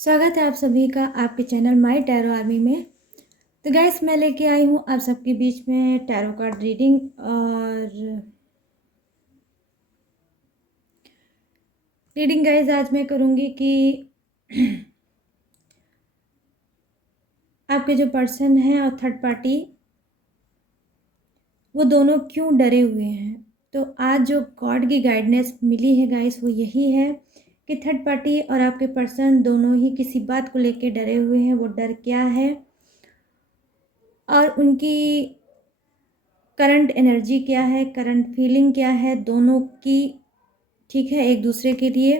स्वागत है आप सभी का आपके चैनल माय टैरो आर्मी में। तो गाइस मैं लेके आई हूँ आप सबके बीच में टैरो कार्ड रीडिंग। और रीडिंग गाइस आज मैं करूँगी कि आपके जो पर्सन हैं और थर्ड पार्टी वो दोनों क्यों डरे हुए हैं। तो आज जो गॉड की गाइडेंस मिली है गाइस वो यही है कि थर्ड पार्टी और आपके पर्सन दोनों ही किसी बात को लेके डरे हुए हैं। वो डर क्या है और उनकी करंट एनर्जी क्या है, करंट फीलिंग क्या है दोनों की, ठीक है, एक दूसरे के लिए।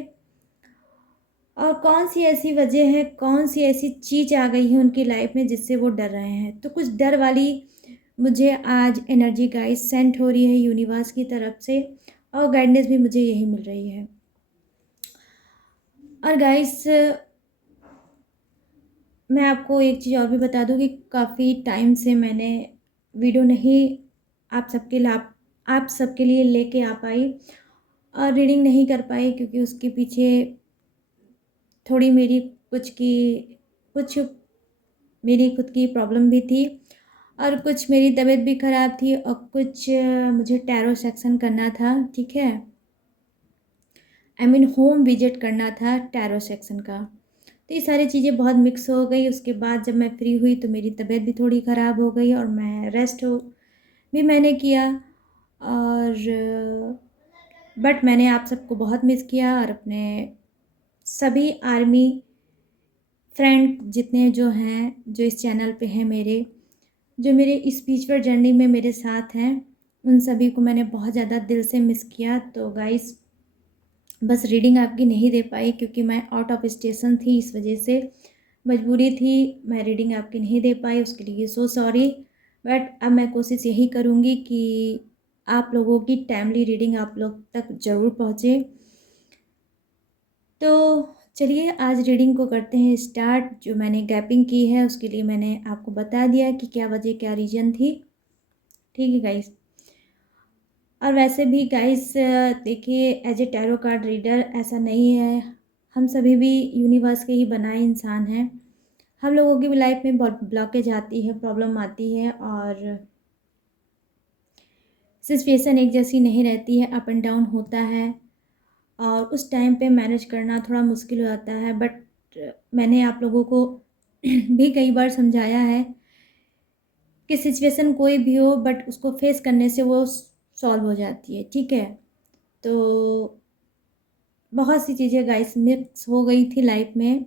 और कौन सी ऐसी वजह है, कौन सी ऐसी चीज़ आ गई है उनकी लाइफ में जिससे वो डर रहे हैं। तो कुछ डर वाली मुझे आज एनर्जी गाइस सेंड हो रही है यूनिवर्स की तरफ से, और गाइडेंस भी मुझे यही मिल रही है। और गाइस मैं आपको एक चीज़ और भी बता दूं कि काफ़ी टाइम से मैंने वीडियो नहीं आप सबके लिए लेके आ पाई और रीडिंग नहीं कर पाई, क्योंकि उसके पीछे थोड़ी कुछ मेरी खुद की प्रॉब्लम भी थी, और कुछ मेरी तबीयत भी ख़राब थी, और कुछ मुझे टैरो सेक्शन करना था, ठीक है, आई मीन होम विजिट करना था टैरो सेक्शन का। तो ये सारी चीज़ें बहुत मिक्स हो गई। उसके बाद जब मैं फ्री हुई तो मेरी तबीयत भी थोड़ी ख़राब हो गई और मैं रेस्ट हो भी मैंने किया। और बट मैंने आप सबको बहुत मिस किया, और अपने सभी आर्मी फ्रेंड जितने जो हैं, जो इस चैनल पे हैं, जो मेरे स्पिरिचुअल जर्नी में मेरे साथ हैं, उन सभी को मैंने बहुत ज़्यादा दिल से मिस किया। तो गाइस बस रीडिंग आपकी नहीं दे पाई क्योंकि मैं आउट ऑफ स्टेशन थी, इस वजह से मजबूरी थी, मैं रीडिंग आपकी नहीं दे पाई, उसके लिए सो सॉरी। बट अब मैं कोशिश यही करूँगी कि आप लोगों की टाइमली रीडिंग आप लोग तक ज़रूर पहुँचे। तो चलिए आज रीडिंग को करते हैं स्टार्ट। जो मैंने गैपिंग की है उसके लिए मैंने आपको बता दिया कि क्या वजह क्या रीज़न थी, ठीक है गाइस। और वैसे भी गाइस देखिए, as a tarot card reader ऐसा नहीं है, हम सभी भी यूनिवर्स के ही बनाए इंसान हैं। हम लोगों की भी लाइफ में बहुत ब्लॉकेज आती है, प्रॉब्लम आती है, और सिचुएशन एक जैसी नहीं रहती है, अप एंड डाउन होता है, और उस टाइम पे मैनेज करना थोड़ा मुश्किल हो जाता है। बट मैंने आप लोगों को भी कई बार समझाया है कि सिचुएशन कोई भी हो बट उसको फेस करने से वो सॉल्व हो जाती है, ठीक है। तो बहुत सी चीज़ें गाइस मिक्स हो गई थी लाइफ में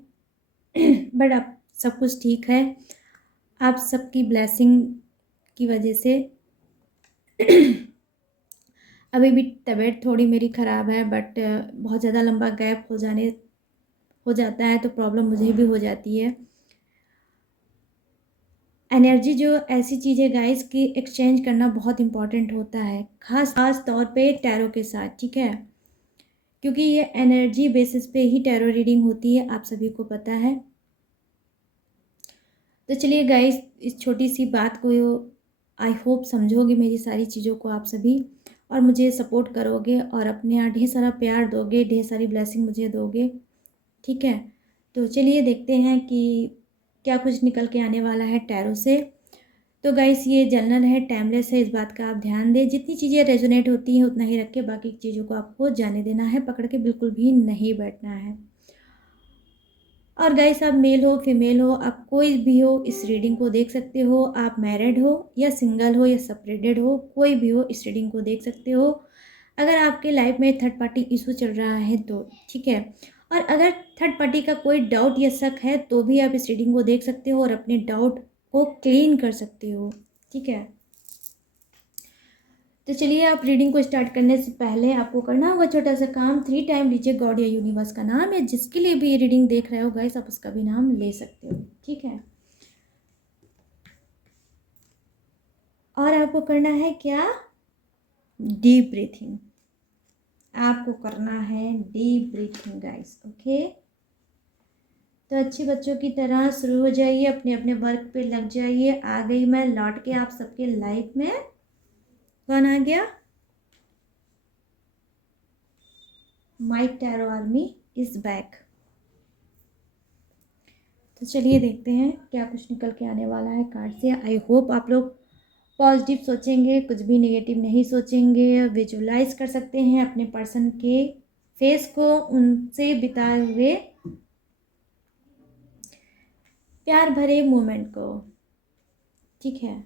बट अब सब कुछ ठीक है, आप सबकी ब्लेसिंग की वजह से। अभी भी तबीयत थोड़ी मेरी ख़राब है, बट बहुत ज़्यादा लंबा गैप हो जाता है तो प्रॉब्लम मुझे भी हो जाती है। एनर्जी जो ऐसी चीज़ है गाइस की एक्सचेंज करना बहुत इंपॉर्टेंट होता है, खास तौर पे टैरो के साथ, ठीक है, क्योंकि ये एनर्जी बेसिस पे ही टैरो रीडिंग होती है, आप सभी को पता है। तो चलिए गाइस इस छोटी सी बात को आई होप समझोगे मेरी सारी चीज़ों को आप सभी, और मुझे सपोर्ट करोगे और अपने यहाँ ढेर सारा प्यार दोगे, ढेर सारी ब्लेसिंग मुझे दोगे, ठीक है। तो चलिए देखते हैं कि क्या कुछ निकल के आने वाला है टैरो से। तो गाइस ये जनरल है, टाइमलेस है, इस बात का आप ध्यान दें। जितनी चीज़ें रेजोनेट होती हैं उतना ही रख के बाकी चीज़ों को आपको जाने देना है, पकड़ के बिल्कुल भी नहीं बैठना है। और गाइस आप मेल हो फीमेल हो, आप कोई भी हो इस रीडिंग को देख सकते हो, आप मैरिड हो या सिंगल हो या सेपरेटेड हो, कोई भी हो इस रीडिंग को देख सकते हो। अगर आपके लाइफ में थर्ड पार्टी इशू चल रहा है तो ठीक है, और अगर थर्ड पार्टी का कोई डाउट या शक है तो भी आप इस रीडिंग को देख सकते हो और अपने डाउट को क्लीन कर सकते हो, ठीक है। तो चलिए आप रीडिंग को स्टार्ट करने से पहले आपको करना होगा छोटा सा काम, 3 टाइम लीजिए गॉड या यूनिवर्स का नाम, या जिसके लिए भी ये रीडिंग देख रहे हो गाइस आप उसका भी नाम ले सकते हो, ठीक है। और आपको करना है क्या, डीप ब्रीथिंग, आपको करना है डीप ब्रीथिंग गाइस, ओके। तो अच्छे बच्चों की तरह शुरू हो जाइए, अपने अपने वर्क पे लग जाइए। आ गई मैं लौट के आप सबके लाइफ में। कौन आ गया, my tarot army is back. तो चलिए देखते हैं क्या कुछ निकल के आने वाला है कार्ड से। आई होप आप लोग पॉजिटिव सोचेंगे, कुछ भी नेगेटिव नहीं सोचेंगे। विजुलाइज कर सकते हैं अपने पर्सन के फेस को, उनसे बिताए हुए प्यार भरे मोमेंट को। ठीक है,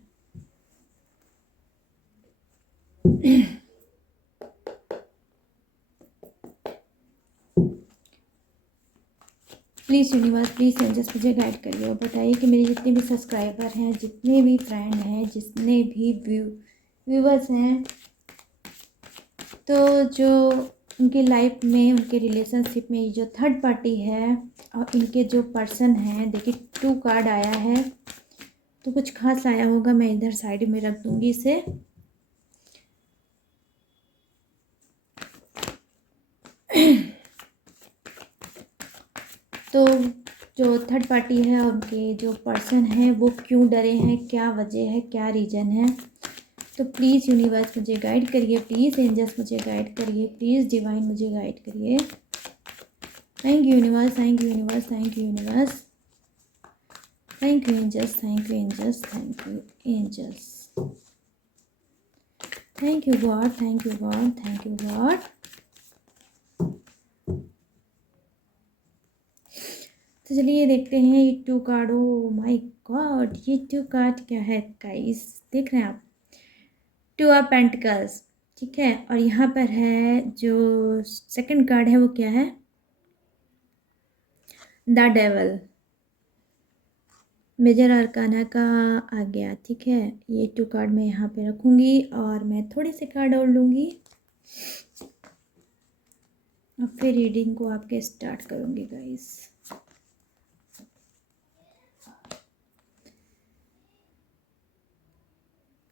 प्लीज़ यूनिवर्स, प्लीज़ एंजल्स मुझे गाइड करिए और बताइए कि मेरे जितने भी सब्सक्राइबर हैं, जितने भी फ्रेंड हैं, जितने भी व्यूवर्स हैं, तो जो उनकी लाइफ में, उनके रिलेशनशिप में जो थर्ड पार्टी है और इनके जो पर्सन हैं, देखिए 2 कार्ड आया है, तो कुछ खास आया होगा। मैं इधर साइड में रख दूंगी इसे। तो जो थर्ड पार्टी है, उनके जो पर्सन हैं वो क्यों डरे हैं, क्या वजह है, क्या रीज़न है। तो प्लीज़ यूनिवर्स मुझे गाइड करिए, प्लीज़ एंजल्स मुझे गाइड करिए, प्लीज़ डिवाइन मुझे गाइड करिए। Thank you universe, thank you universe, thank you universe, thank you angels, thank you angels, thank you angels, thank you God, thank you God, thank you God. तो चलिए देखते हैं ये 2 card. Oh my God, ये 2 card क्या है guys, देख रहे हैं आप? 2 ऑफ पेंटिकल्स, ठीक है। और यहाँ पर है जो सेकंड कार्ड है वो क्या है, द डेवल, मेजर अरकाना का आ गया। ठीक है, ये 2 कार्ड मैं यहाँ पे रखूँगी और मैं थोड़े से कार्ड और लूँगी और फिर रीडिंग को आपके स्टार्ट करूँगी गाइस।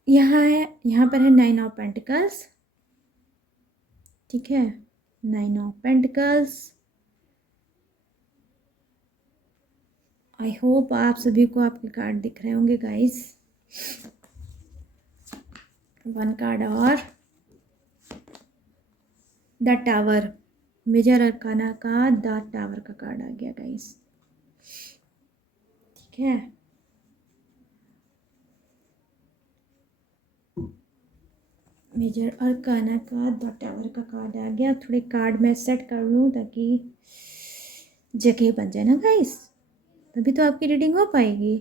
यहाँ पर है 9 ऑफ पेंटिकल्स, ठीक है, 9 ऑफ पेंटिकल्स। आई होप आप सभी को आपके कार्ड दिख रहे होंगे गाइस। 1 कार्ड और द टावर, मेजर अरकाना का द टावर का कार्ड आ गया गाइस। ठीक है, मेजर अरकाना का द टावर का कार्ड आ गया। थोड़े कार्ड मैं सेट कर लूँ ताकि जगह बन जाए ना गाइस, तभी तो आपकी रीडिंग हो पाएगी।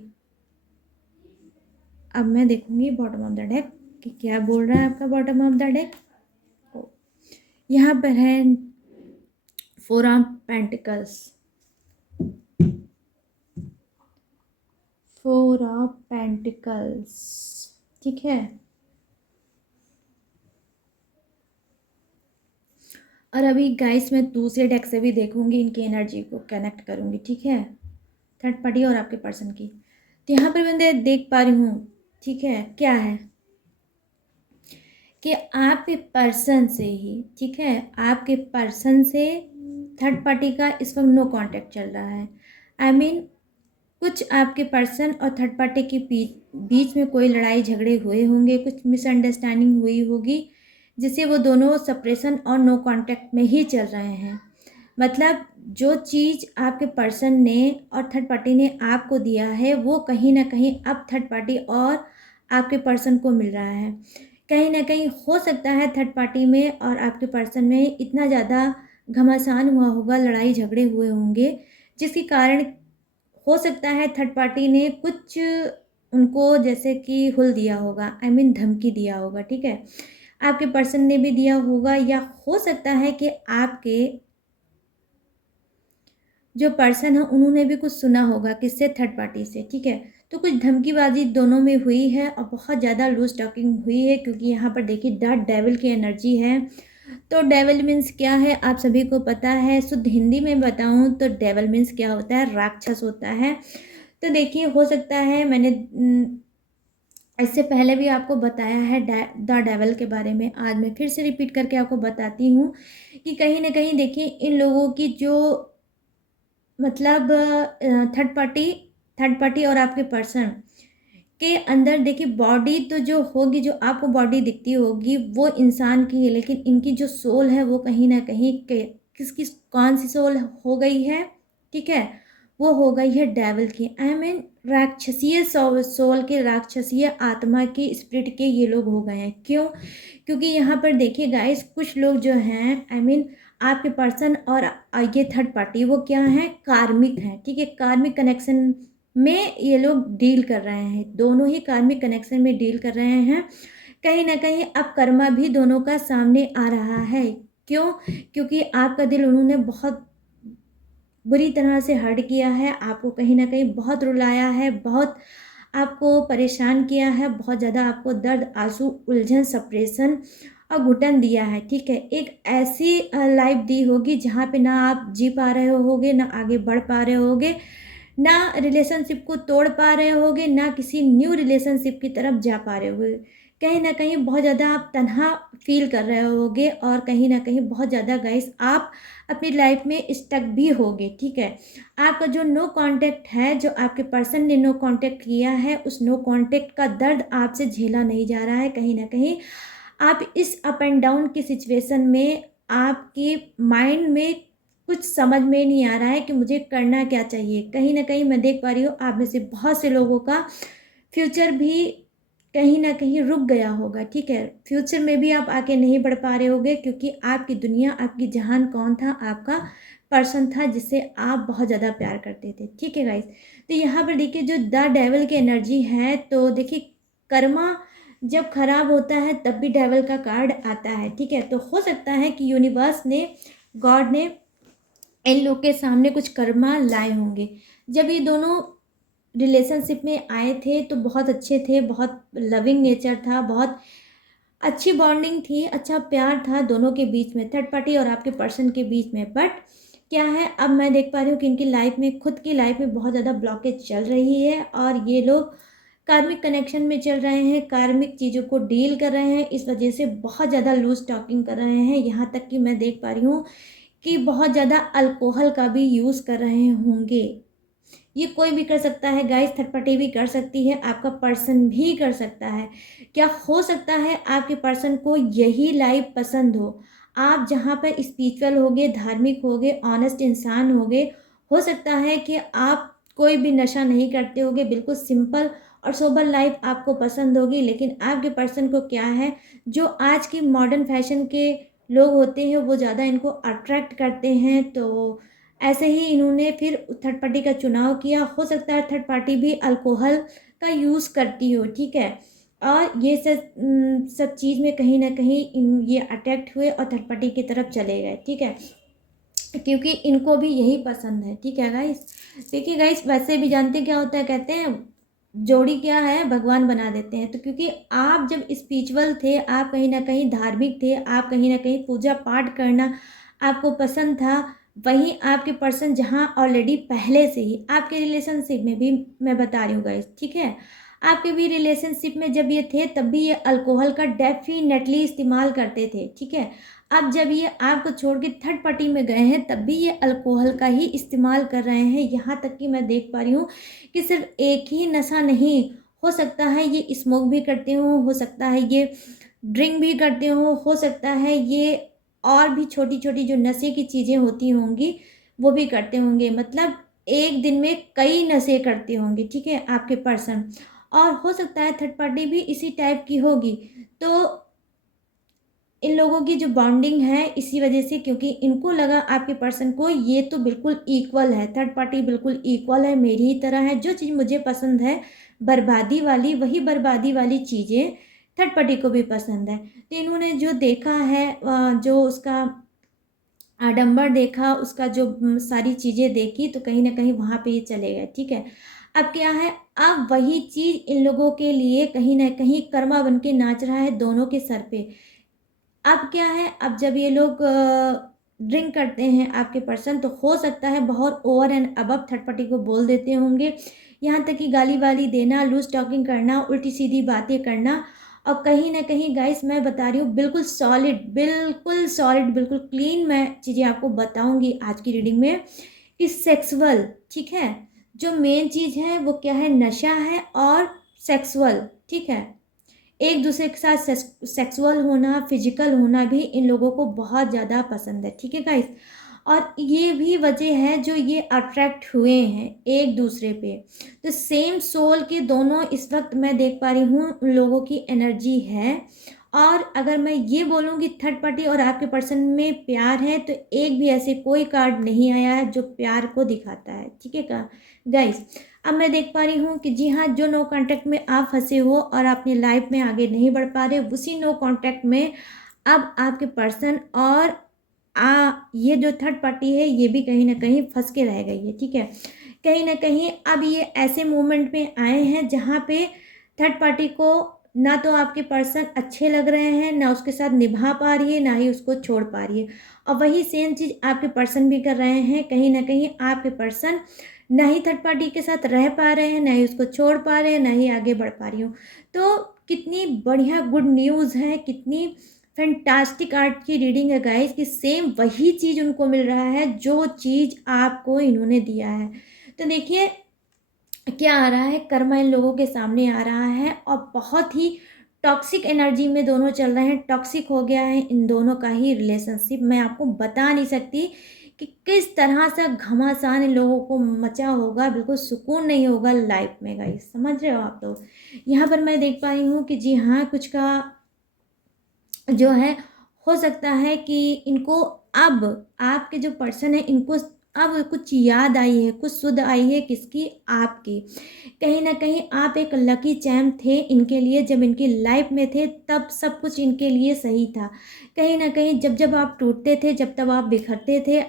अब मैं देखूंगी बॉटम ऑफ द डेक कि क्या बोल रहा है आपका बॉटम ऑफ द डेक। यहाँ पर है 4 ऑफ पेंटिकल्स, 4 ऑफ पेंटिकल्स, ठीक है। और अभी गाइस मैं दूसरे डेक से भी देखूंगी, इनकी एनर्जी को कनेक्ट करूंगी, ठीक है, थर्ड पार्टी और आपके पर्सन की। तो यहाँ पर मैं देख पा रही हूँ, ठीक है, क्या है कि आपके पर्सन से ही, ठीक है, आपके पर्सन से थर्ड पार्टी का इस वक्त नो कांटेक्ट चल रहा है। आई मीन कुछ आपके पर्सन और थर्ड पार्टी के बीच में कोई लड़ाई झगड़े हुए होंगे, कुछ मिसअंडरस्टैंडिंग हुई होगी, जिससे वो दोनों सेपरेशन और नो कांटेक्ट में ही चल रहे हैं। मतलब जो चीज़ आपके पर्सन ने और थर्ड पार्टी ने आपको दिया है वो कहीं ना कहीं अब थर्ड पार्टी और आपके पर्सन को मिल रहा है। कहीं ना कहीं हो सकता है थर्ड पार्टी में और आपके पर्सन में इतना ज़्यादा घमासान हुआ होगा, लड़ाई झगड़े हुए होंगे, जिसके कारण हो सकता है थर्ड पार्टी ने कुछ उनको जैसे कि हुल दिया होगा, आई मीन धमकी दिया होगा, ठीक है, आपके पर्सन ने भी दिया होगा, या हो सकता है कि आपके जो पर्सन है उन्होंने भी कुछ सुना होगा किससे, थर्ड पार्टी से, ठीक है। तो कुछ धमकीबाजी दोनों में हुई है और बहुत ज़्यादा लूज टॉकिंग हुई है, क्योंकि यहाँ पर देखिए द डेविल की एनर्जी है। तो डेविल मीन्स क्या है आप सभी को पता है, शुद्ध हिंदी में बताऊँ तो डेविल मीन्स क्या होता है, राक्षस होता है। तो देखिए हो सकता है मैंने इससे पहले भी आपको बताया है द डेविल के बारे में, आज मैं फिर से रिपीट करके आपको बताती हूँ कि कहीं ना कहीं देखिए इन लोगों की जो मतलब थर्ड पार्टी और आपके पर्सन के अंदर देखिए बॉडी तो जो होगी, जो आपको बॉडी दिखती होगी वो इंसान की है, लेकिन इनकी जो सोल है वो कहीं ना कहीं किस कौन सी सोल हो गई है, ठीक है, वो हो गई है डेविल की, आई मीन राक्षसीय सोल के, राक्षसीय आत्मा की, स्पिरिट के ये लोग हो गए हैं। क्यों? क्योंकि यहाँ पर देखिए गाइस, कुछ लोग जो हैं, आई मीन आपके पर्सन और ये थर्ड पार्टी, वो क्या है, कार्मिक है, ठीक है। कार्मिक कनेक्शन में ये लोग डील कर रहे हैं, दोनों ही कार्मिक कनेक्शन में डील कर रहे हैं। कहीं ना कहीं अब कर्मा भी दोनों का सामने आ रहा है। क्यों? क्योंकि आपका दिल उन्होंने बहुत बुरी तरह से हर्ट किया है, आपको कहीं ना कहीं बहुत रुलाया है, बहुत आपको परेशान किया है, बहुत ज़्यादा आपको दर्द, आंसू, उलझन, सप्रेशन और घुटन दिया है, ठीक है। एक ऐसी लाइफ दी होगी जहाँ पे ना आप जी पा रहे होगे, ना आगे बढ़ पा रहे होगे, ना रिलेशनशिप को तोड़ पा रहे होगे, ना किसी न्यू रिलेशनशिप की तरफ जा पा रहे होगे। कहीं ना कहीं बहुत ज़्यादा आप तन्हा फील कर रहे होगे, और कहीं ना कहीं बहुत ज़्यादा गाइस आप अपनी लाइफ में स्टक भी होगे, ठीक है। आपका जो नो कांटेक्ट है, जो आपके पर्सन ने नो कांटेक्ट किया है, उस नो कांटेक्ट का दर्द आपसे झेला नहीं जा रहा है। कहीं ना कहीं आप इस अप एंड डाउन की सिचुएशन में, आपके माइंड में कुछ समझ में नहीं आ रहा है कि मुझे करना क्या चाहिए। कहीं ना कहीं मैं देख पा रही हूँ आप में से बहुत से लोगों का फ्यूचर भी कहीं ना कहीं रुक गया होगा, ठीक है। फ्यूचर में भी आप आगे नहीं बढ़ पा रहे होगे, क्योंकि आपकी दुनिया, आपकी जहान कौन था, आपका पर्सन था जिससे आप बहुत ज़्यादा प्यार करते थे, ठीक है गाइस। तो यहाँ पर देखिए जो द डेविल की एनर्जी है, तो देखिए कर्मा जब खराब होता है तब भी डेविल का कार्ड आता है, ठीक है। तो हो सकता है कि यूनिवर्स ने, गॉड ने इन लोग के सामने कुछ कर्मा लाए होंगे। जब ये दोनों रिलेशनशिप में आए थे तो बहुत अच्छे थे, बहुत लविंग नेचर था, बहुत अच्छी बॉन्डिंग थी, अच्छा प्यार था दोनों के बीच में, थर्ड पार्टी और आपके पर्सन के बीच में। बट क्या है, अब मैं देख पा रही हूँ कि इनकी लाइफ में, खुद की लाइफ में बहुत ज़्यादा ब्लॉकेज चल रही है, और ये लोग कार्मिक कनेक्शन में चल रहे हैं, कार्मिक चीज़ों को डील कर रहे हैं, इस वजह से बहुत ज़्यादा लूज टॉकिंग कर रहे हैं। यहाँ तक कि मैं देख पा रही हूँ कि बहुत ज़्यादा अल्कोहल का भी यूज़ कर रहे होंगे। ये कोई भी कर सकता है गाइस, थर्ड पार्टी भी कर सकती है, आपका पर्सन भी कर सकता है। क्या हो सकता है आपके पर्सन को यही लाइफ पसंद आप जहाँ पर स्पिरिचुअल होगे, धार्मिक होगे, ऑनेस्ट इंसान होगे, हो सकता है कि आप कोई भी नशा नहीं करते होगे, बिल्कुल सिंपल और सोबर लाइफ आपको पसंद होगी। लेकिन आपके पर्सन को क्या है, जो आज की मॉडर्न फैशन के लोग होते हैं वो ज़्यादा इनको अट्रैक्ट करते हैं। तो ऐसे ही इन्होंने फिर थर्ड पार्टी का चुनाव किया। हो सकता है थर्ड पार्टी भी अल्कोहल का यूज़ करती हो, ठीक है। और ये सब चीज़ में कहीं ना कहीं ये अट्रैक्ट हुए और थर्ड पार्टी की तरफ चले गए, ठीक है, क्योंकि इनको भी यही पसंद है, ठीक है गाइस। देखिए गाइस, वैसे भी जानते क्या होता है, कहते हैं जोड़ी क्या है, भगवान बना देते हैं। तो क्योंकि आप जब स्पिरिचुअल थे, आप कहीं ना कहीं धार्मिक थे, आप कहीं ना कहीं पूजा पाठ करना आपको पसंद था, वहीं आपके पर्सन जहाँ ऑलरेडी पहले से ही आपके रिलेशनशिप में भी, मैं बता रही हूँ गाइस, ठीक है, आपके भी रिलेशनशिप में जब ये थे तब भी ये अल्कोहल का डेफिनेटली इस्तेमाल करते थे, ठीक है। अब जब ये आपको छोड़ के थर्ड पार्टी में गए हैं तब भी ये अल्कोहल का ही इस्तेमाल कर रहे हैं। यहाँ तक कि मैं देख पा रही हूँ कि सिर्फ एक ही नशा नहीं, हो सकता है ये स्मोक भी करते हो सकता है ये ड्रिंक भी करते हो सकता है ये और भी छोटी छोटी जो नशे की चीज़ें होती होंगी वो भी करते होंगे। मतलब एक दिन में कई नशे करते होंगे, ठीक है, आपके पर्सन। और हो सकता है थर्ड पार्टी भी इसी टाइप की होगी। तो इन लोगों की जो बॉन्डिंग है इसी वजह से, क्योंकि इनको लगा आपके पर्सन को ये तो बिल्कुल इक्वल है, थर्ड पार्टी बिल्कुल इक्वल है, मेरी ही तरह है, जो चीज़ मुझे पसंद है बर्बादी वाली, वही बर्बादी वाली चीज़ें थर्ड पार्टी को भी पसंद है। तो इन्होंने जो देखा है, जो उसका आडंबर देखा, उसका जो सारी चीज़ें देखी, तो कहीं ना कहीं वहाँ पे ये चले गए, ठीक है। अब क्या है, अब वही चीज़ इन लोगों के लिए कहीं ना कहीं कर्मा बन के नाच रहा है दोनों के सर पे। अब क्या है, अब जब ये लोग ड्रिंक करते हैं आपके पर्सन, तो हो सकता है बहुत over and above third party को बोल देते होंगे, यहाँ तक कि गाली वाली देना, लूज टॉकिंग करना, उल्टी सीधी बातें करना। और कहीं ना कहीं गाइस मैं बता रही हूँ, बिल्कुल सॉलिड, बिल्कुल सॉलिड, बिल्कुल क्लीन मैं चीज़ें आपको बताऊंगी आज की रीडिंग में कि सेक्सुअल, ठीक है, जो मेन चीज़ है वो क्या है, नशा है और सेक्सुअल, ठीक है। एक दूसरे के साथ सेक्सुअल होना, फिजिकल होना भी इन लोगों को बहुत ज़्यादा पसंद है, ठीक है गाइस। और ये भी वजह है जो ये अट्रैक्ट हुए हैं एक दूसरे पे। तो सेम सोल के दोनों इस वक्त मैं देख पा रही हूँ उन लोगों की एनर्जी है। और अगर मैं ये बोलूँ कि थर्ड पार्टी और आपके पर्सन में प्यार है, तो एक भी ऐसे कोई कार्ड नहीं आया है जो प्यार को दिखाता है। ठीक है गाइस, अब मैं देख पा रही हूँ कि जी हाँ, जो नो कांटेक्ट में आप फंसे हो और अपनी लाइफ में आगे नहीं बढ़ पा रहे, उसी नो कांटेक्ट में अब आपके पर्सन और ये जो थर्ड पार्टी है ये भी कहीं ना कहीं फंस के रह गई है। ठीक है, कहीं ना कहीं अब ये ऐसे मोमेंट में आए हैं जहाँ पे थर्ड पार्टी को ना तो आपके पर्सन अच्छे लग रहे हैं, ना उसके साथ निभा पा रही है, ना ही उसको छोड़ पा रही है। और वही सेम चीज़ आपके पर्सन भी कर रहे हैं। कहीं ना कहीं आपके पर्सन ना ही थर्ड पार्टी के साथ रह पा रहे हैं, ना ही उसको छोड़ पा रहे हैं, ना ही आगे बढ़ पा रही हूँ। तो कितनी बढ़िया गुड न्यूज़ है, कितनी फैंटास्टिक आर्ट की रीडिंग है गाइस, कि सेम वही चीज़ उनको मिल रहा है जो चीज़ आपको इन्होंने दिया है। तो देखिए क्या आ रहा है, कर्मा इन लोगों के सामने आ रहा है और बहुत ही टॉक्सिक एनर्जी में दोनों चल रहे हैं। टॉक्सिक हो गया है इन दोनों का ही रिलेशनशिप। मैं आपको बता नहीं सकती कि किस तरह से घमासान इन लोगों को मचा होगा, बिल्कुल सुकून नहीं होगा लाइफ में गाइस, समझ रहे हो आप लोग। यहाँ पर मैं देख पाई हूँ कि जी हाँ, कुछ का जो है हो सकता है कि इनको अब आपके जो पर्सन है इनको अब कुछ याद आई है, कुछ सुध आई है, किसकी, आपकी। कहीं ना कहीं आप एक लकी चैम थे इनके लिए, जब इनकी लाइफ में थे तब सब कुछ इनके लिए सही था। कहीं ना कहीं जब जब आप टूटते थे, जब तब आप बिखरते थे,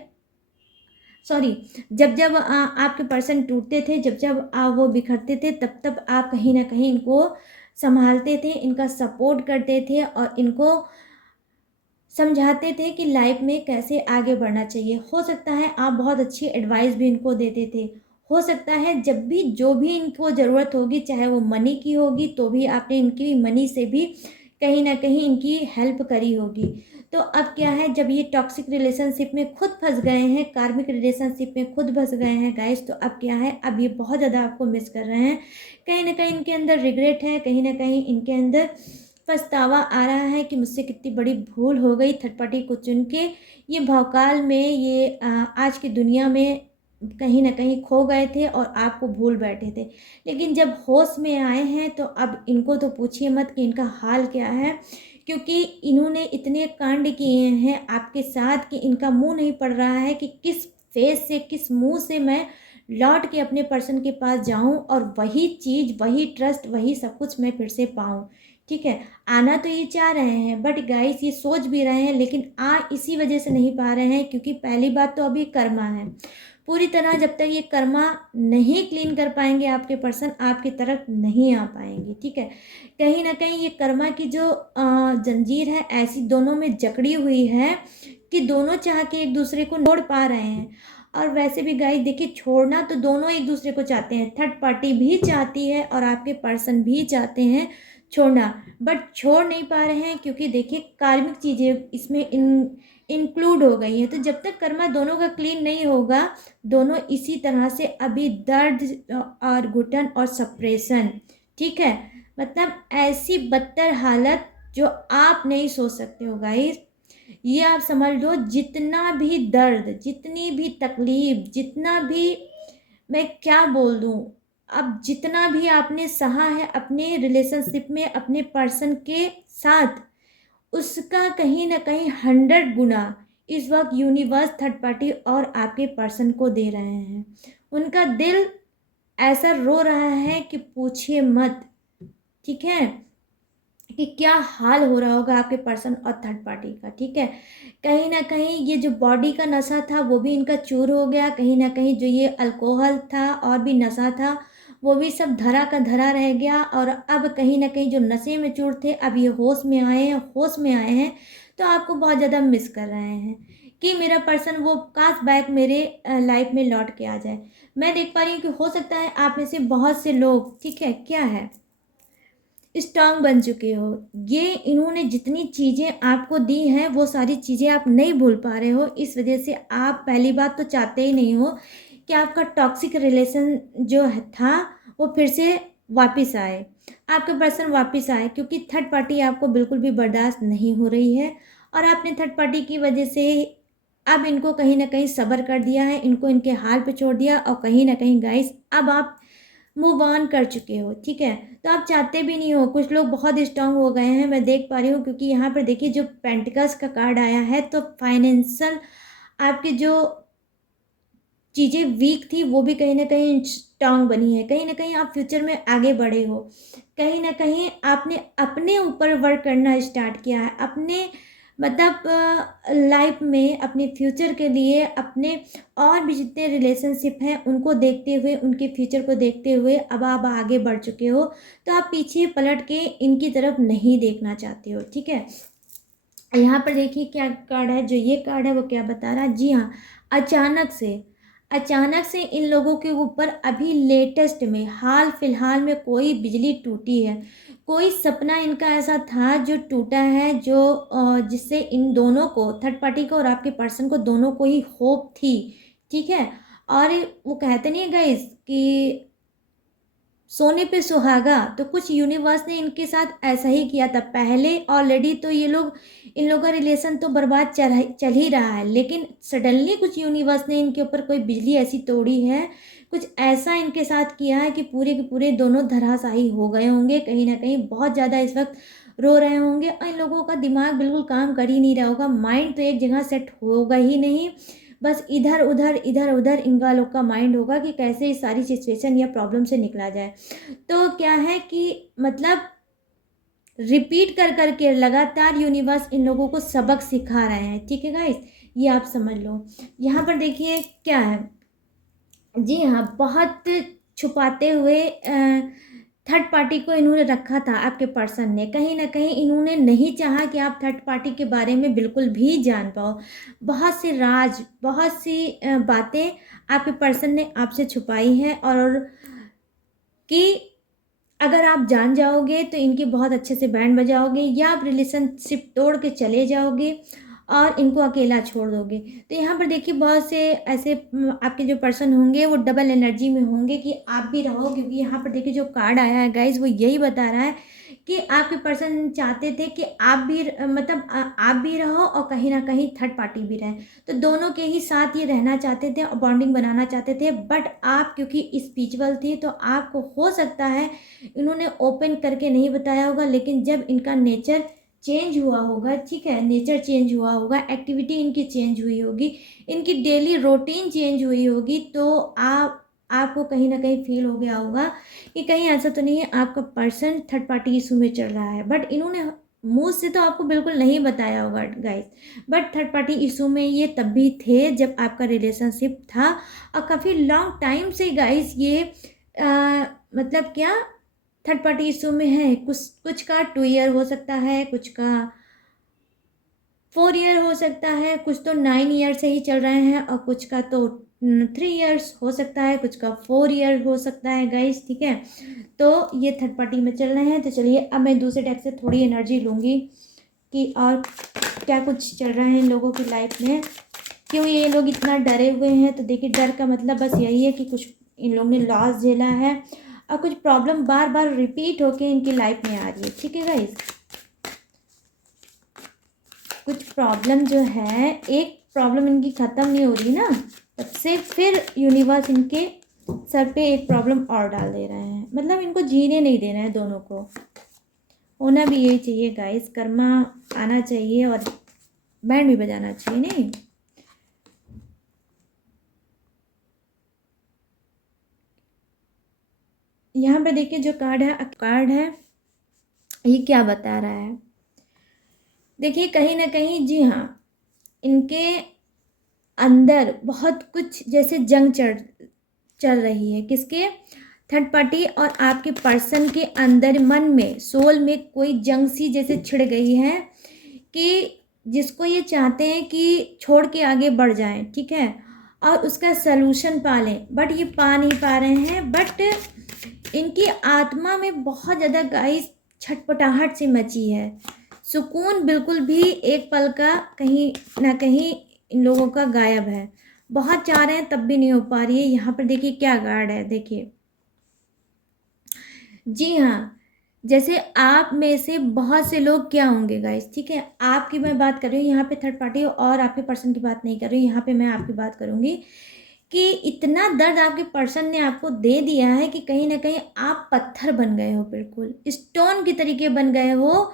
सॉरी, जब जब आपके पर्सन टूटते थे, जब जब वो बिखरते थे, तब तब आप कहीं ना कहीं इनको संभालते थे, इनका सपोर्ट करते थे और इनको समझाते थे कि लाइफ में कैसे आगे बढ़ना चाहिए। हो सकता है आप बहुत अच्छी एडवाइस भी इनको देते थे। हो सकता है जब भी जो भी इनको ज़रूरत होगी, चाहे वो मनी की होगी, तो भी आपने इनकी मनी से भी कहीं ना कहीं इनकी हेल्प करी होगी। तो अब क्या है, जब ये टॉक्सिक रिलेशनशिप में खुद फंस गए हैं, कार्मिक रिलेशनशिप में खुद फंस गए हैं गाइस, तो अब क्या है, अब ये बहुत ज़्यादा आपको मिस कर रहे हैं। कहीं ना कहीं इनके अंदर रिग्रेट है, कहीं ना कहीं इनके अंदर पछतावा आ रहा है कि मुझसे कितनी बड़ी भूल हो गई थर्ड पार्टी को चुन के। ये भौकाल में, ये आज की दुनिया में कहीं ना कहीं खो गए थे और आपको भूल बैठे थे। लेकिन जब होश में आए हैं तो अब इनको तो पूछिए मत कि इनका हाल क्या है, क्योंकि इन्होंने इतने कांड किए हैं आपके साथ कि इनका मुंह नहीं पड़ रहा है कि किस फेस से, किस मुंह से मैं लौट के अपने पर्सन के पास जाऊं और वही चीज़, वही ट्रस्ट, वही सब कुछ मैं फिर से पाऊं। ठीक है, आना तो ये चाह रहे हैं, बट गाइस ये सोच भी रहे हैं, लेकिन आ इसी वजह से नहीं पा रहे हैं क्योंकि पहली बात तो अभी कर्मा है। पूरी तरह जब तक ये कर्मा नहीं क्लीन कर पाएंगे, आपके पर्सन आपकी तरफ नहीं आ पाएंगे। ठीक है, कहीं ना कहीं ये कर्मा की जो जंजीर है ऐसी दोनों में जकड़ी हुई है कि दोनों चाह के एक दूसरे को छोड़ पा रहे हैं। और वैसे भी गाइस देखिए, छोड़ना तो दोनों एक दूसरे को चाहते हैं, थर्ड पार्टी भी चाहती है और आपके पर्सन भी चाहते हैं छोड़ना, बट छोड़ नहीं पा रहे हैं क्योंकि देखिए कार्मिक चीज़ें इसमें इंक्लूड हो गई हैं। तो जब तक कर्मा दोनों का क्लीन नहीं होगा, दोनों इसी तरह से अभी दर्द और घुटन और सप्रेशन, ठीक है, मतलब ऐसी बदतर हालत जो आप नहीं सोच सकते हो गाइस। ये आप समझ लो, जितना भी दर्द, जितनी भी तकलीफ, जितना भी, मैं क्या बोल दूँ, अब जितना भी आपने सहा है अपने रिलेशनशिप में अपने पर्सन के साथ, उसका कहीं ना कहीं 100 गुना इस वक्त यूनिवर्स, थर्ड पार्टी और आपके पर्सन को दे रहे हैं। उनका दिल ऐसा रो रहा है कि पूछिए मत। ठीक है, कि क्या हाल हो रहा होगा आपके पर्सन और थर्ड पार्टी का। ठीक है, कहीं ना कहीं ये जो बॉडी का नशा था वो भी इनका चूर हो गया, कहीं ना कहीं जो ये अल्कोहल था और भी नशा था वो भी सब धरा का धरा रह गया। और अब कहीं ना कहीं जो नशे में चूर थे, अब ये होश में आए हैं, होश में आए हैं तो आपको बहुत ज़्यादा मिस कर रहे हैं कि मेरा पर्सन वो काश बैक मेरे लाइफ में लौट के आ जाए। मैं देख पा रही हूँ कि हो सकता है आप में से बहुत से लोग, ठीक है, क्या है, स्ट्रांग बन चुके हो। ये इन्होंने जितनी चीज़ें आपको दी हैं वो सारी चीज़ें आप नहीं भूल पा रहे हो। इस वजह से आप पहली बात तो चाहते ही नहीं हो कि आपका टॉक्सिक रिलेशन जो था वो फिर से वापस आए, आपके पर्सन वापस आए, क्योंकि थर्ड पार्टी आपको बिल्कुल भी बर्दाश्त नहीं हो रही है। और आपने थर्ड पार्टी की वजह से अब इनको कहीं ना कहीं सब्र कर दिया है, इनको इनके हाल पे छोड़ दिया, और कहीं ना कहीं गाइस अब आप मूव ऑन कर चुके हो, ठीक है। तो आप चाहते भी नहीं हो, कुछ लोग बहुत स्ट्रांग हो गए हैं, मैं देख पा रही हूँ, क्योंकि यहाँ पर देखिए जो पेंटिकल्स का कार्ड आया है, तो फाइनेंशियल आपके जो चीज़ें वीक थी वो भी कहीं ना कहीं स्ट्रांग बनी है, कहीं ना कहीं आप फ्यूचर में आगे बढ़े हो, कहीं ना कहीं आपने अपने ऊपर वर्क करना स्टार्ट किया है, अपने मतलब लाइफ में अपने फ्यूचर के लिए, अपने और भी जितने रिलेशनशिप हैं उनको देखते हुए, उनके फ्यूचर को देखते हुए अब आप आगे बढ़ चुके हो। तो आप पीछे पलट के इनकी तरफ नहीं देखना चाहते हो, ठीक है। यहाँ पर देखिए क्या कार्ड है, जो ये कार्ड है वो क्या बता रहा है, जी हाँ, अचानक से इन लोगों के ऊपर अभी लेटेस्ट में हाल फिलहाल में कोई बिजली टूटी है, कोई सपना इनका ऐसा था जो टूटा है, जो जिससे इन दोनों को, थर्ड पार्टी को और आपके पर्सन को, दोनों को ही होप थी, ठीक है। और वो कहते नहीं है गाइस कि सोने पे सुहागा, तो कुछ यूनिवर्स ने इनके साथ ऐसा ही किया था पहले ऑलरेडी। तो ये लोग, इन लोगों का रिलेशन तो बर्बाद चल ही रहा है, लेकिन सडनली कुछ यूनिवर्स ने इनके ऊपर कोई बिजली ऐसी तोड़ी है, कुछ ऐसा इनके साथ किया है कि पूरे के पूरे दोनों धराशायी हो गए होंगे, कहीं ना कहीं बहुत ज़्यादा इस वक्त रो रहे होंगे, और इन लोगों का दिमाग बिल्कुल काम कर ही नहीं रहा होगा, माइंड तो एक जगह सेट होगा ही नहीं, बस इधर उधर इनका लोग का माइंड होगा कि कैसे इस सारी सिचुएशन या प्रॉब्लम से निकला जाए। तो क्या है कि मतलब रिपीट कर करके लगातार यूनिवर्स इन लोगों को सबक सिखा रहे हैं, ठीक है गाइस, ये आप समझ लो। यहाँ पर देखिए क्या है, जी हाँ, बहुत छुपाते हुए थर्ड पार्टी को इन्होंने रखा था, आपके पर्सन ने, कहीं ना कहीं इन्होंने नहीं चाहा कि आप थर्ड पार्टी के बारे में बिल्कुल भी जान पाओ, बहुत सी राज, बहुत सी बातें आपके पर्सन ने आपसे छुपाई हैं, और कि अगर आप जान जाओगे तो इनकी बहुत अच्छे से बैंड बजाओगे, या आप रिलेशनशिप तोड़ के चले जाओगे और इनको अकेला छोड़ दोगे। तो यहाँ पर देखिए बहुत से ऐसे आपके जो पर्सन होंगे वो डबल एनर्जी में होंगे कि आप भी रहो, क्योंकि यहाँ पर देखिए जो कार्ड आया है गाइज वो यही बता रहा है कि आपके पर्सन चाहते थे कि आप भी मतलब आप भी रहो और कहीं ना कहीं थर्ड पार्टी भी रहे, तो दोनों के ही साथ ये रहना चाहते थे और बॉन्डिंग बनाना चाहते थे। बट आप क्योंकि स्पिरिचुअल थी तो आपको हो सकता है इन्होंने ओपन करके नहीं बताया होगा, लेकिन जब इनका नेचर चेंज हुआ होगा, ठीक है, नेचर चेंज हुआ होगा, एक्टिविटी इनकी चेंज हुई होगी, इनकी डेली रूटीन चेंज हुई होगी, तो आपको कहीं ना कहीं फील हो गया होगा कि कहीं ऐसा तो नहीं है आपका पर्सन थर्ड पार्टी इशू में चल रहा है। बट इन्होंने मुंह से तो आपको बिल्कुल नहीं बताया होगा guys, but third party issue में ये तब भी थे जब आपका रिलेशनशिप था, और काफ़ी लॉन्ग टाइम से गाइस ये मतलब क्या थर्ड पार्टी इशू में है, कुछ कुछ का 2 ईयर हो सकता है, कुछ का 4 ईयर हो सकता है, कुछ तो 9 ईयर से ही चल रहे हैं, और कुछ का तो 3 ईयर्स हो सकता है, कुछ का 4 ईयर हो सकता है गाइस, ठीक है। तो ये थर्ड पार्टी में चल रहे हैं। तो चलिए अब मैं दूसरे डेक से थोड़ी एनर्जी लूँगी कि और क्या कुछ चल रहा है इन लोगों की लाइफ में, क्यों ये लोग इतना डरे हुए हैं। तो देखिए डर का मतलब बस यही है कि कुछ इन लोगों ने लॉस झेला है, और कुछ प्रॉब्लम बार बार रिपीट होके इनकी लाइफ में आ रही है, ठीक है गाइस। कुछ प्रॉब्लम जो है, एक प्रॉब्लम इनकी ख़त्म नहीं हो रही ना, तब से फिर यूनिवर्स इनके सर पे एक प्रॉब्लम और डाल दे रहे हैं, मतलब इनको जीने नहीं दे रहे हैं दोनों को। होना भी यही चाहिए गाइस, कर्मा आना चाहिए और बैंड भी बजाना चाहिए, नहीं। यहाँ पे देखिए जो कार्ड है ये क्या बता रहा है, देखिए कहीं ना कहीं, जी हाँ, इनके अंदर बहुत कुछ जैसे जंग चल रही है, किसके, थर्ड पार्टी और आपके पर्सन के अंदर, मन में, सोल में कोई जंग सी जैसे छिड़ गई है, कि जिसको ये चाहते हैं कि छोड़ के आगे बढ़ जाएं, ठीक है, और उसका सलूशन पा लें, बट ये पा नहीं पा रहे हैं। बट इनकी आत्मा में बहुत ज़्यादा गाइस छटपटाहट सी मची है, सुकून बिल्कुल भी एक पल का कहीं ना कहीं इन लोगों का गायब है, बहुत चाह रहे हैं तब भी नहीं हो पा रही है। यहाँ पर देखिए क्या गार्ड है, देखिए, जी हाँ, जैसे आप में से बहुत से लोग क्या होंगे गाइस, ठीक है, आपकी मैं बात कर रही हूँ यहाँ पे, थर्ड पार्टी और आपके पर्सन की बात नहीं कर रही हूँ, यहाँ पे मैं आपकी बात करूँगी कि इतना दर्द आपके पर्सन ने आपको दे दिया है कि कहीं ना कहीं आप पत्थर बन गए हो, बिल्कुल स्टोन की तरीके बन गए हो,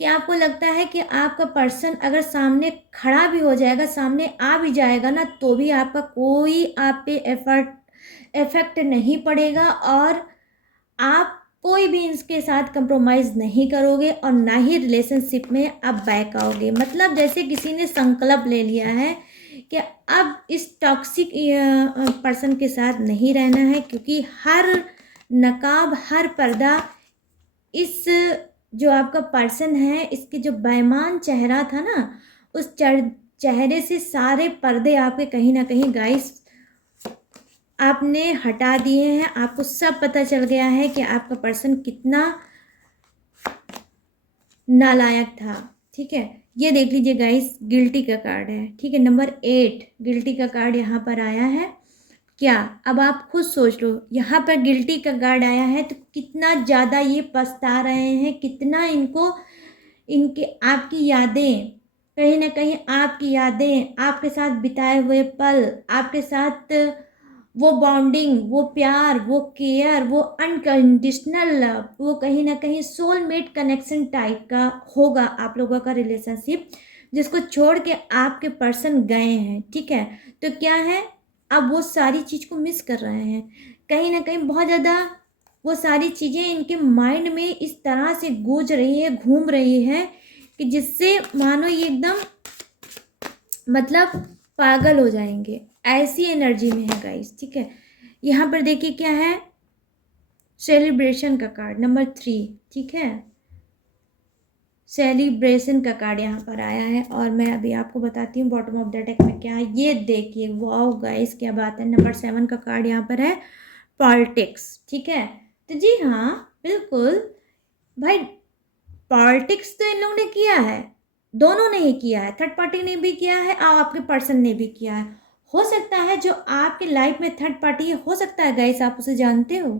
कि आपको लगता है कि आपका पर्सन अगर सामने खड़ा भी हो जाएगा, सामने आ भी जाएगा ना, तो भी आपका कोई आप पे इफेक्ट नहीं पड़ेगा, और आप कोई भी इसके साथ कंप्रोमाइज़ नहीं करोगे और ना ही रिलेशनशिप में आप बैक आओगे। मतलब जैसे किसी ने संकल्प ले लिया है कि अब इस टॉक्सिक पर्सन के साथ नहीं रहना है, क्योंकि हर नकाब, हर पर्दा इस जो आपका पर्सन है, इसके जो बेईमान चेहरा था ना, उस चेहरे से सारे पर्दे आपके कहीं ना कहीं गाइस आपने हटा दिए हैं। आपको सब पता चल गया है कि आपका पर्सन कितना नालायक था, ठीक है। ये देख लीजिए गाइस, गिल्टी का कार्ड है, ठीक है, नंबर 8 गिल्टी का कार्ड यहाँ पर आया है। क्या अब आप खुद सोच लो, यहाँ पर गिल्टी का कार्ड आया है तो कितना ज़्यादा ये पछता रहे हैं, कितना इनको इनके आपकी यादें, कहीं ना कहीं आपकी यादें, आपके साथ बिताए हुए पल, आपके साथ वो बॉन्डिंग, वो प्यार, वो केयर, वो अनकंडीशनल लव, वो कहीं ना कहीं सोलमेट कनेक्शन टाइप का होगा आप लोगों का रिलेशनशिप, जिसको छोड़ के आपके पर्सन गए हैं, ठीक है। तो क्या है, अब वो सारी चीज़ को मिस कर रहे हैं, कहीं ना कहीं बहुत ज़्यादा वो सारी चीज़ें इनके माइंड में इस तरह से गूंज रही है, घूम रही है, कि जिससे मानो ये एकदम मतलब पागल हो जाएंगे, ऐसी एनर्जी में है गाइस, ठीक है। यहाँ पर देखिए क्या है, सेलिब्रेशन का कार्ड नंबर 3, ठीक है, सेलिब्रेशन का कार्ड यहाँ पर आया है, और मैं अभी आपको बताती हूँ बॉटम ऑफ द डेक में क्या है। ये देखिए, वाओ गाइस क्या बात है, नंबर 7 का कार्ड यहाँ पर है, पॉलिटिक्स, ठीक है। तो जी हाँ, बिल्कुल भाई, पॉलिटिक्स तो इन लोगों ने किया है, दोनों ने ही किया है, थर्ड पार्टी ने भी किया है और आपके पर्सन ने भी किया है। हो सकता है जो आपके लाइफ में थर्ड पार्टी है, हो सकता है गाइस आप उसे जानते हो,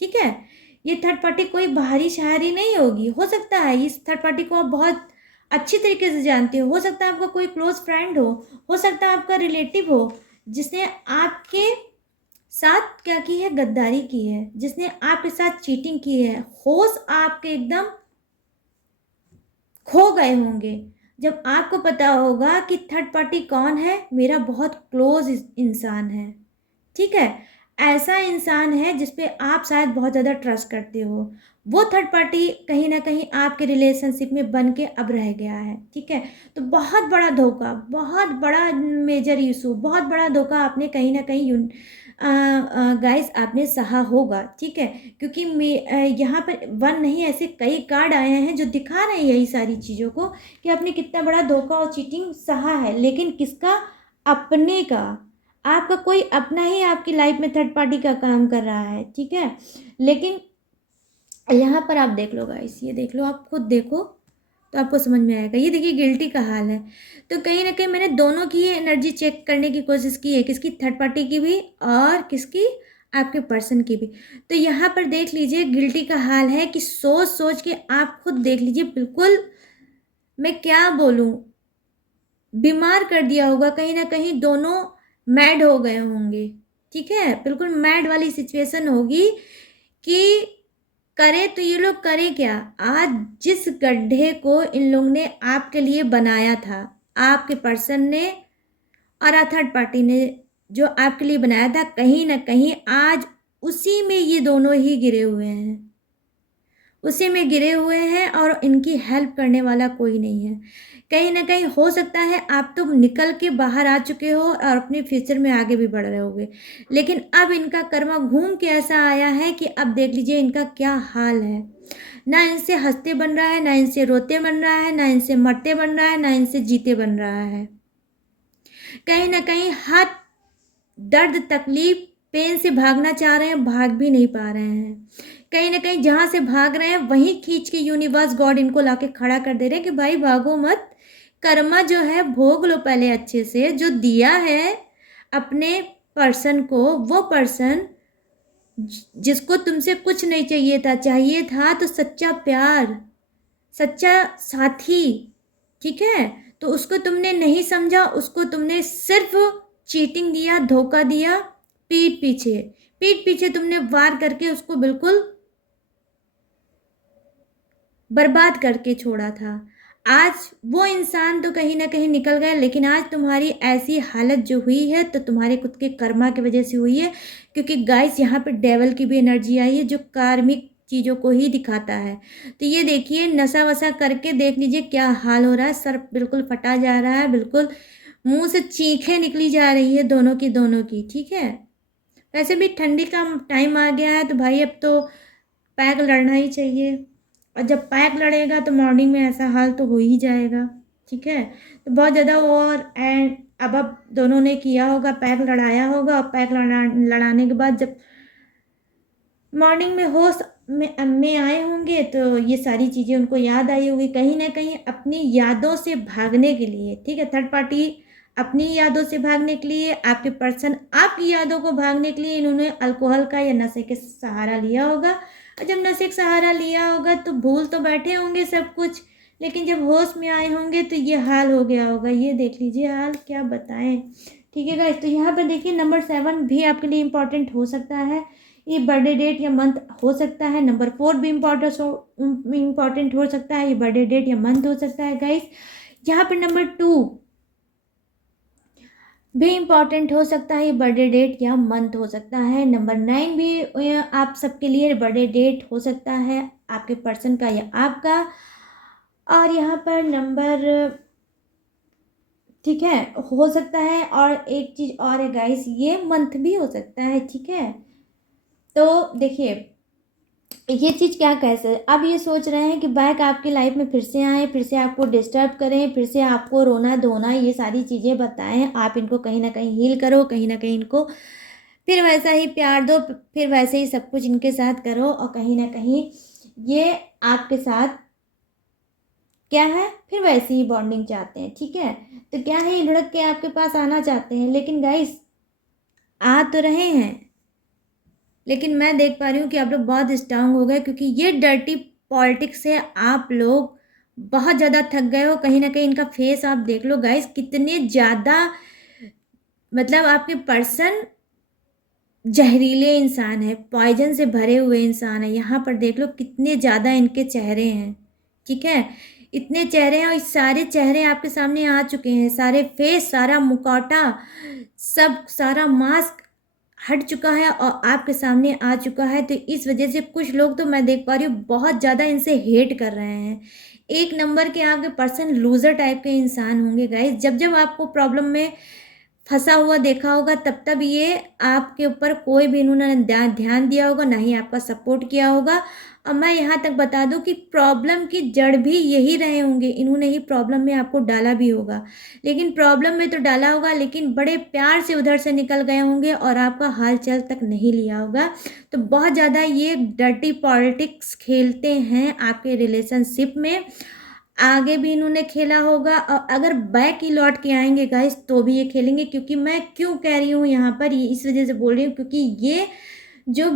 ठीक है। ये थर्ड पार्टी कोई बाहरी शहरी नहीं होगी, हो सकता है इस थर्ड पार्टी को आप बहुत अच्छी तरीके से जानते हो सकता है आपका कोई क्लोज फ्रेंड हो सकता है आपका रिलेटिव हो, जिसने आपके साथ क्या की है, गद्दारी की है, जिसने आपके साथ चीटिंग की है, होश आपके एकदम खो गए होंगे, जब आपको पता होगा कि थर्ड पार्टी कौन है, मेरा बहुत क्लोज इंसान है, ठीक है, ऐसा इंसान है जिस पे आप शायद बहुत ज़्यादा ट्रस्ट करते हो, वो थर्ड पार्टी कहीं ना कहीं आपके रिलेशनशिप में बन के अब रह गया है, ठीक है। तो बहुत बड़ा धोखा, बहुत बड़ा मेजर इशू, बहुत बड़ा धोखा आपने कहीं ना कहीं गाइस आपने सहा होगा, ठीक है, क्योंकि यहाँ पर वन नहीं ऐसे कई कार्ड आए हैं जो दिखा रहे हैं यही सारी चीज़ों को, कि आपने कितना बड़ा धोखा और चीटिंग सहा है, लेकिन किसका, अपने का, आपका कोई अपना ही आपकी लाइफ में थर्ड पार्टी का काम कर रहा है, ठीक है। लेकिन यहाँ पर आप देख लो गाइस, ये देख लो, आप खुद देखो तो आपको समझ में आएगा। ये देखिए गिल्टी का हाल है, तो कहीं ना कहीं मैंने दोनों की एनर्जी चेक करने की कोशिश की है, किसकी, थर्ड पार्टी की भी और किसकी, आपके पर्सन की भी। तो यहाँ पर देख लीजिए गिल्टी का हाल है कि सोच सोच के आप खुद देख लीजिए, बिल्कुल मैं क्या बोलूँ, बीमार कर दिया होगा, कहीं ना कहीं दोनों मैड हो गए होंगे, ठीक है, बिल्कुल मैड वाली सिचुएशन होगी कि करे तो ये लोग करें क्या। आज जिस गड्ढे को इन लोग ने आपके लिए बनाया था, आपके पर्सन ने और थर्ड पार्टी ने जो आपके लिए बनाया था, कहीं ना कहीं आज उसी में ये दोनों ही गिरे हुए हैं, उसी में गिरे हुए हैं, और इनकी हेल्प करने वाला कोई नहीं है। कहीं ना कहीं हो सकता है आप तो निकल के बाहर आ चुके हो और अपने फ्यूचर में आगे भी बढ़ रहे होगे, लेकिन अब इनका कर्मा घूम के ऐसा आया है कि अब देख लीजिए इनका क्या हाल है, ना इनसे हंसते बन रहा है, ना इनसे रोते बन रहा है, ना इनसे मरते बन रहा है, ना इनसे जीते बन रहा है। कहीं ना कहीं हर दर्द, तकलीफ, पेन से भागना चाह रहे हैं, भाग भी नहीं पा रहे हैं। कहीं ना कहीं जहाँ से भाग रहे हैं वहीं खींच के यूनिवर्स गॉड इनको लाके खड़ा कर दे रहे हैं कि भाई भागो मत, कर्मा जो है भोग लो पहले अच्छे से, जो दिया है अपने पर्सन को, वो पर्सन जिसको तुमसे कुछ नहीं चाहिए था, चाहिए था तो सच्चा प्यार, सच्चा साथी, ठीक है, तो उसको तुमने नहीं समझा, उसको तुमने सिर्फ चीटिंग दिया, धोखा दिया, पीठ पीछे, पीठ पीछे तुमने वार करके उसको बिल्कुल बर्बाद करके छोड़ा था। आज वो इंसान तो कहीं ना कहीं निकल गया, लेकिन आज तुम्हारी ऐसी हालत जो हुई है तो तुम्हारे खुद के कर्मा की वजह से हुई है, क्योंकि गाइस यहाँ पे डेवल की भी एनर्जी आई है जो कार्मिक चीज़ों को ही दिखाता है। तो ये देखिए, नशा वशा करके देख लीजिए क्या हाल हो रहा है, सर बिल्कुल फटा जा रहा है, बिल्कुल मुंह से चीखें निकली जा रही है दोनों की, ठीक है। वैसे भी ठंडी का टाइम आ गया है तो भाई अब तो पैक लड़ना ही चाहिए, और जब पैक लड़ेगा तो मॉर्निंग में ऐसा हाल तो हो ही जाएगा, ठीक है। तो बहुत ज़्यादा और एंड अब दोनों ने किया होगा, पैक लड़ाया होगा, और पैक लड़ाने के बाद जब मॉर्निंग में होश में आए होंगे तो ये सारी चीज़ें उनको याद आई होगी, कहीं ना कहीं अपनी यादों से भागने के लिए, ठीक है। थर्ड पार्टी अपनी यादों से भागने के लिए, आपके पर्सन आपकी यादों को भागने के लिए इन्होंने अल्कोहल का या नशे के सहारा लिया होगा, और जब नशे का सहारा लिया होगा तो भूल तो बैठे होंगे सब कुछ, लेकिन जब होश में आए होंगे तो ये हाल हो गया होगा। ये देख लीजिए हाल, क्या बताएं, ठीक है गाइस। तो यहाँ पर देखिए नंबर 7 भी आपके लिए इम्पोर्टेंट हो सकता है, ये बर्थडे डेट या मंथ हो सकता है। नंबर 4 भी इम्पोर्टेंट हो सकता है, ये बर्थडे डेट या मंथ हो सकता है गाइस। यहाँ पर नंबर 2 भी इम्पॉर्टेंट हो सकता है, ये बर्थडे डेट या मंथ हो सकता है। नंबर 9 भी आप सबके लिए बर्थडे डेट हो सकता है, आपके पर्सन का या आपका। और यहाँ पर नंबर, ठीक है, हो सकता है। और एक चीज़ और है गाइस, ये मंथ भी हो सकता है, ठीक है। तो देखिए ये चीज़ क्या कैसे अब ये सोच रहे हैं कि बैक आपकी लाइफ में फिर से आए, फिर से आपको डिस्टर्ब करें, फिर से आपको रोना धोना ये सारी चीज़ें बताएं, आप इनको कहीं ना कहीं हील करो, कहीं ना कहीं इनको फिर वैसा ही प्यार दो, फिर वैसे ही सब कुछ इनके साथ करो, और कहीं ना कहीं ये आपके साथ क्या है, फिर वैसी ही बॉन्डिंग चाहते हैं, ठीक है। तो क्या है, ये लुढ़क के आपके पास आना चाहते हैं, लेकिन गाइस आ तो रहे हैं, लेकिन मैं देख पा रही हूँ कि आप लोग बहुत स्ट्रांग हो गए, क्योंकि ये डर्टी पॉलिटिक्स से आप लोग बहुत ज़्यादा थक गए हो। कहीं ना कहीं इनका फेस आप देख लो गाइस, कितने ज़्यादा, मतलब आपके पर्सन जहरीले इंसान है, पॉइजन से भरे हुए इंसान है। यहाँ पर देख लो कितने ज़्यादा इनके चेहरे हैं, ठीक है, इतने चेहरे हैं, और इस सारे चेहरे आपके सामने आ चुके हैं, सारे फेस, सारा मुखौटा, सब सारा मास्क हट चुका है और आपके सामने आ चुका है। तो इस वजह से कुछ लोग, तो मैं देख पा रही हूँ, बहुत ज़्यादा इनसे हेट कर रहे हैं। एक नंबर के आपके पर्सन लूज़र टाइप के इंसान होंगे गाइस। जब जब आपको प्रॉब्लम में फंसा हुआ देखा होगा, तब तब ये आपके ऊपर कोई भी इन्होंने ध्यान दिया होगा, ना ही आपका सपोर्ट किया होगा। और मैं यहाँ तक बता दूं कि प्रॉब्लम की जड़ भी यही रहे होंगे, इन्होंने ही प्रॉब्लम में आपको डाला भी होगा, लेकिन प्रॉब्लम में तो डाला होगा, लेकिन बड़े प्यार से उधर से निकल गए होंगे और आपका हाल चाल तक नहीं लिया होगा। तो बहुत ज़्यादा ये डर्टी पॉलिटिक्स खेलते हैं आपके रिलेशनशिप में, आगे भी इन्होंने खेला होगा, और अगर बैक ही लौट के आएंगे गाइस तो भी ये खेलेंगे। क्योंकि मैं क्यों कह रही हूँ यहाँ पर, ये इस वजह से बोल रही हूँ, क्योंकि ये जो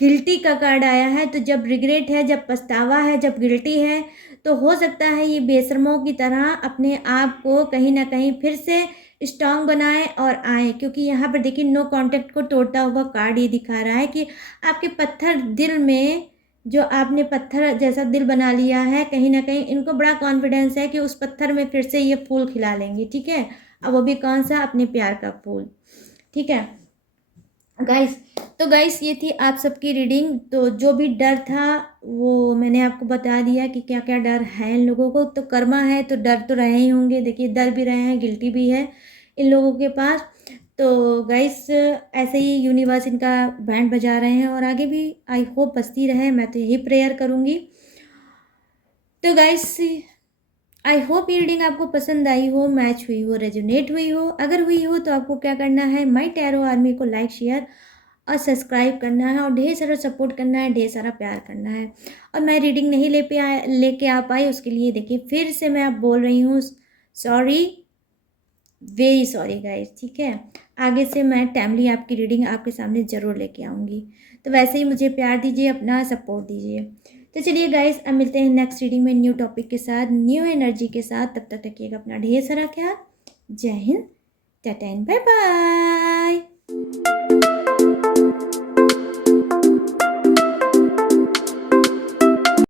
गिल्टी का कार्ड आया है, तो जब रिग्रेट है, जब पछतावा है, जब गिल्टी है, तो हो सकता है ये बेशर्मों की तरह अपने आप को कहीं ना कहीं फिर से स्ट्रांग बनाए और आए। क्योंकि यहाँ पर देखिए नो कांटेक्ट को तोड़ता हुआ कार्ड ये दिखा रहा है कि आपके पत्थर दिल में, जो आपने पत्थर जैसा दिल बना लिया है, कहीं ना कहीं इनको बड़ा कॉन्फिडेंस है कि उस पत्थर में फिर से ये फूल खिला लेंगे, ठीक है। अब वो भी कौन सा, अपने प्यार का फूल, ठीक है गाइस। तो गाइस ये थी आप सबकी रीडिंग। तो जो भी डर था वो मैंने आपको बता दिया कि क्या क्या डर है इन लोगों को। तो कर्मा है तो डर तो रहे ही होंगे, देखिए डर भी रहे हैं, गिल्टी भी है इन लोगों के पास। तो गाइस ऐसे ही यूनिवर्स इनका बैंड बजा रहे हैं और आगे भी आई होप बजती रहे, मैं तो यही प्रेयर करूँगी। तो गाइस आई होप ये रीडिंग आपको पसंद आई हो, मैच हुई हो, रेजोनेट हुई हो। अगर हुई हो तो आपको क्या करना है, माई टैरो आर्मी को लाइक शेयर और सब्सक्राइब करना है, और ढेर सारा सपोर्ट करना है, ढेर सारा प्यार करना है। और मैं रीडिंग नहीं लेके आ पाई, उसके लिए देखिए फिर से मैं अब बोल रही हूँ, सॉरी, वेरी सॉरी गाइस, ठीक है। आगे से मैं टाइमली आपकी रीडिंग आपके सामने ज़रूर लेके आऊँगी। तो वैसे ही मुझे प्यार दीजिए, अपना सपोर्ट दीजिए। तो चलिए गाइस, अब मिलते हैं नेक्स्ट रीडिंग में न्यू टॉपिक के साथ, न्यू एनर्जी के साथ। तब तक रखिएगा अपना ढेर सारा ख्याल। जय हिंद, टाटा एंड बाय बाय।